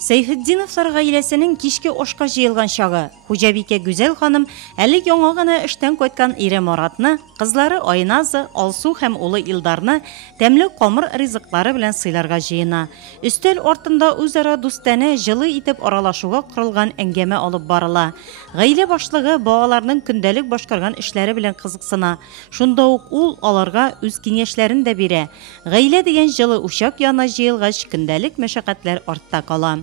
Сейфетдиновлар гаиләсенең кичке ашка җыелган чагы. Хуҗабикә Гүзәл ханым әле яңа гына эштән кайткан ире Маратны, кызлары Айназы, Алсу һәм улы Илдарны тәмле камыр ризыклары белән сыйларга җыена. Өстәл артында үзара дустаны җылы итеп аралашуга корылган әңгәмә алып барыла. Гаилә башлыгы балаларның көндәлек башкарган эшләре белән кызыксына. Шунда ук ул аларга үз киңәшләрен дә бирә. Гаилә дигән җылы учак янына җыелгач көндәлек мәшәкатьләр артта кала.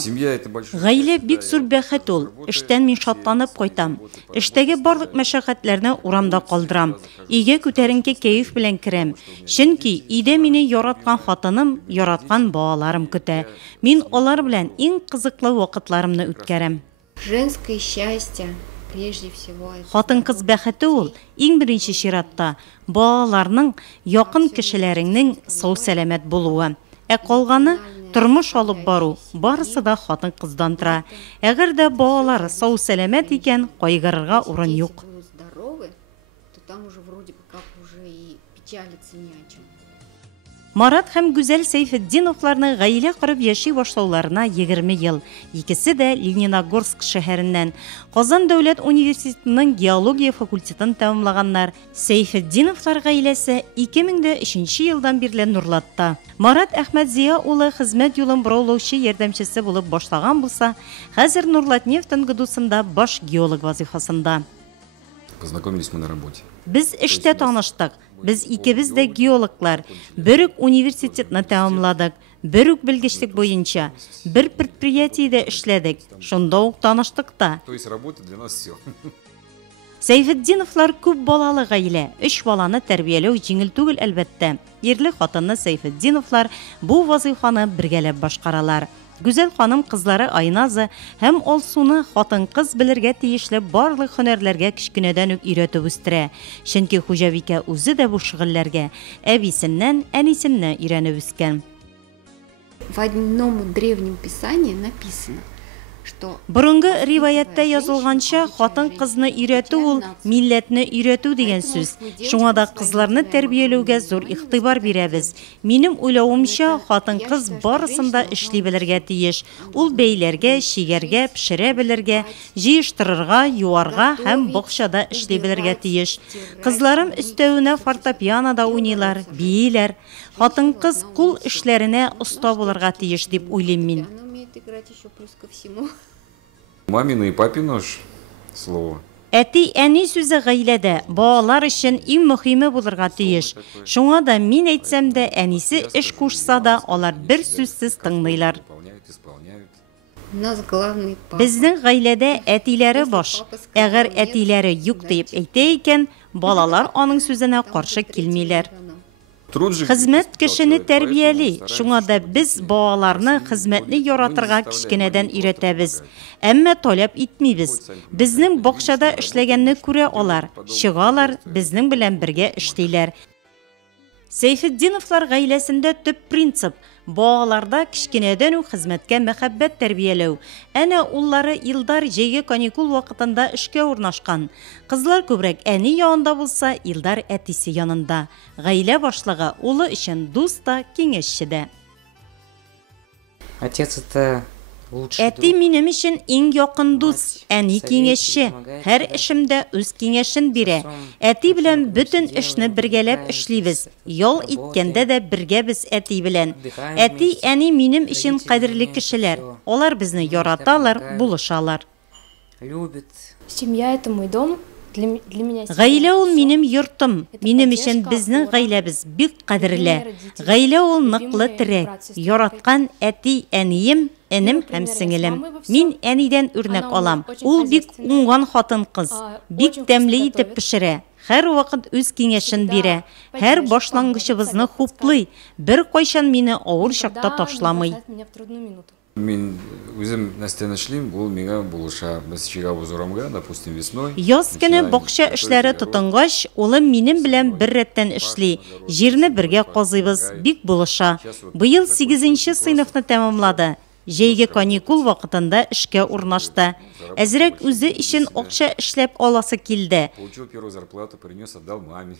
Гаилә бик зур бәхет ул. Эштән мин шатланып кайтам. Эштәге барлык мәшәкатьләрне урамда калдырам. Өйгә күтәренке кәеф белән керәм. Чөнки өйдә мине яраткан хатыным, яраткан балаларым көтә. Мин алар белән иң кызыклы вакытларымны үткәрәм. Женское счастье, прежде всего. Хатын-кыз бәхете ул иң беренче чиратта балаларның, якын кешеләреңнең сау-сәламәт булуы. Калганы тормыш алып бару, барысы да хатын-кыздан тора. Әгәр дә балалар сау-сәламәт икән, кайгырырга урын юк. Марат һәм Гүзәл Сейфетдиновларны гаилә корып яши башлауларына 20 ел. Икесе дә Лениногорск шәһәреннән. Казан дәүләт университетының геология факультетын тәмамлаганнар. Сейфетдиновлар гаиләсе 2003 елдан бирле Нурлатта. Марат Әхмәтзия улы хезмәт юлын бораулаучы ярдәмчесе булып башлаган булса, хәзер Нурлатнефть НГДУсында баш геолог вазифасында. Познакомились мы на работе. Без эштә таныштык. Без икебез дә геологлар. Бер үк университетны тәмамладык. Бер үк белгечлек буенча. Бер предприятиедә эшләдек. Шунда ук таныштык та. То есть работа для нас все. Сейфетдиновлар күп балалы гаилә. 3 баланы тәрбияләү җиңел түгел әлбәттә. Ирле хатынны Сейфетдиновлар бу вазифаны бергәләп башкаралар. Гүзәл ханым кызлары Айназы һәм Алсуны хатын-кыз белергә тиешле барлык һөнәрләргә кичкенәдән үк өйрәтеп үстерә. Чөнки хуҗабикә үзе дә бу шөгыльләргә әбисеннән, әнисеннән өйрәнеп үскән. В одном древнем писании написано, что Борынгы риваяттә язылганча, хатын-кызны өйрәтү ул милләтне өйрәтү дигән сүз. Шуңа да кызларны тәрбияләүгә зур игътибар бирәбез. Минем уйлавымча, хатын-кыз барысында эшли белергә тиеш. Ул бәйләргә, шигәргә, пешерә белергә, җыештырырга, юарга һәм бакчада эшли белергә тиеш. Кызларым өстәвенә фортепианода уйныйлар, бииләр. Хатын-кыз кул эшләренә оста булырга тиеш дип уйлыйм мин. играть еще плюс ко всему. Мамину и папину ж слово. Әти, әни сүзе гаиләдә балалар өчен иң мөһиме булырга тиеш. Шуңа да мин әйтсәм дә, әнисе эш кушса да, алар бер сүзсез тыңлыйлар. У нас главный папа. Безнең гаиләдә әтиләре баш. Әгәр әтиләре юк дип әйтә икән, балалар аның сүзенә каршы килмиләр. Хезмәт кешене тәрбияли. Шуңа да без балаларны хезмәтне яратырга кичкенәдән өйрәтәбез. Әмма таләп итмибез. Безнең бакчада эшләгәнне күрә алар, чыгалар, безнең белән бергә эшлиләр. Сейфетдиновлар гаиләсендә төп принцип балаларда кичкенәдән үк хезмәткә мәхәббәт тәрбияләү. Әнә уллары Илдар җәйге каникул вакытында эшкә урнашкан. Кызлар күбрәк әни янында булса, Илдар әтисе янында. Гаилә башлыгы улы өчен дус та, киңәшче дә. Отец это лучший Әти друг. минем өчен иң якын дус, әни киңәшче. Һәр эшемдә үз киңәшен бирә. Әти белән бөтен эшне бергәләп эшлибез. Ял иткәндә дә бергә без әти белән. Әти, әни минем өчен кадерле кешеләр. Алар безне яраталар, булышалар. Любит. Семья — это мой дом. Для меня семья Гаилә — ул это минем йортым. Минем өчен безнең гаиләбез бик кадерле. Гаилә ул ныклы терәк. Яраткан әти, әнием, энем һәм сеңелем. Мин әнидән үрнәк алам. Ул бик уңган хатын-кыз. Бик тәмле итеп пешерә. Һәр вакыт үз киңәшен бирә. Һәр башлангычыбызны хуплый. Бер кайчан мине авыр чакта ташламый. бросает меня в трудную минуту. Мен үзем нәрсәне эшлим, ул миңа булыша. Без чыгабыз урамга, допустим, весной. Яз көне бакча эшләре тотынгач, улым минем белән бер рәттән эшли. Җирне бергә казыйбыз, бик булыша. Быел 8нче сыйныфны тәмамлады. Җәйге каникул вакытында эшкә урнашты. Әзрәк үзе өчен акча эшләп аласы килде. Получил первую зарплату, принес, отдал маме.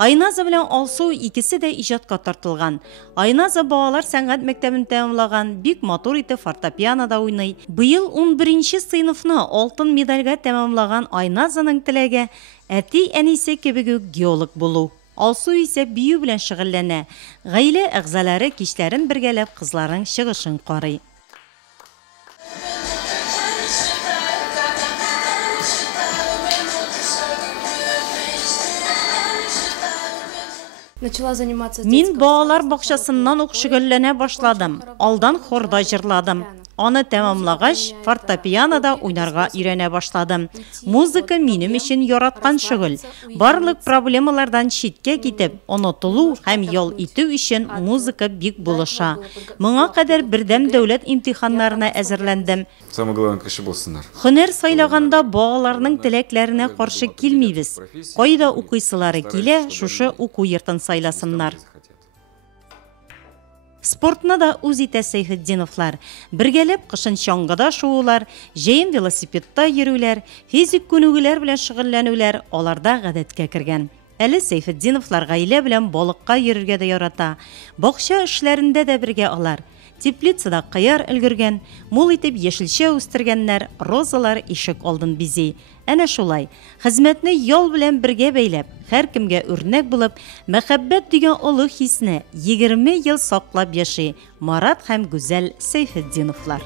Айназа белән Алсу икесе дә иҗатка тартылган. Айназа балалар сәнгать мәктәбен тәмамлаган, бик матур итеп фортепианода уйный. Быел 11нче сыйныфны алтын медальгә тәмамлаган Айназаның теләге әти-әнисе кебек үк геолог булу. Алсу исә бию белән шөгыльләнә. Гаилә әгъзалары кичләрен бергәләп кызларның чыгышын карый. Начала заниматься с Мин детского балалар сада, бакчасыннан ук шөгыльләнә башладым. Алдан хорда җырладым. Аны тәмамлагач, фортепианода уйнарга өйрәнә башладым. Музыка минем өчен яраткан шөгыль. Барлык проблемалардан читкә китеп, онытылу һәм ял итү өчен музыка бик булыша. Моңа кадәр бердәм дәүләт имтиханнарына әзерләндем. Самое главное, кеше булсыннар. Һөнәр сайлаганда балаларның теләкләренә каршы килмибез. Кайда укыйсылары килә, шушы уку йортын сайласыннар. Спортны да үз итә Сәйфетдиновлар. Бергәләп кышын чаңгыда шуулар, җәен велосипедта йөрүләр, физик күнегүләр белән шөгыльләнүләр аларда гадәткә кергән. Әле Сәйфетдиновлар гаилә белән балыкка йөрергә дә ярата. Бакча эшләрендә дә бергә алар. Теплицада кыяр өлгергән, мул итеп яшелчә үстергәннәр, розалар ишек алдын бизи. Әнә шулай, хезмәтне ял белән бергә бәйләп, һәркемгә үрнәк булып, мәхәббәт дигән олы хисне 20 ел саклап яши Марат һәм Гүзәл Сәйфетдиновлар.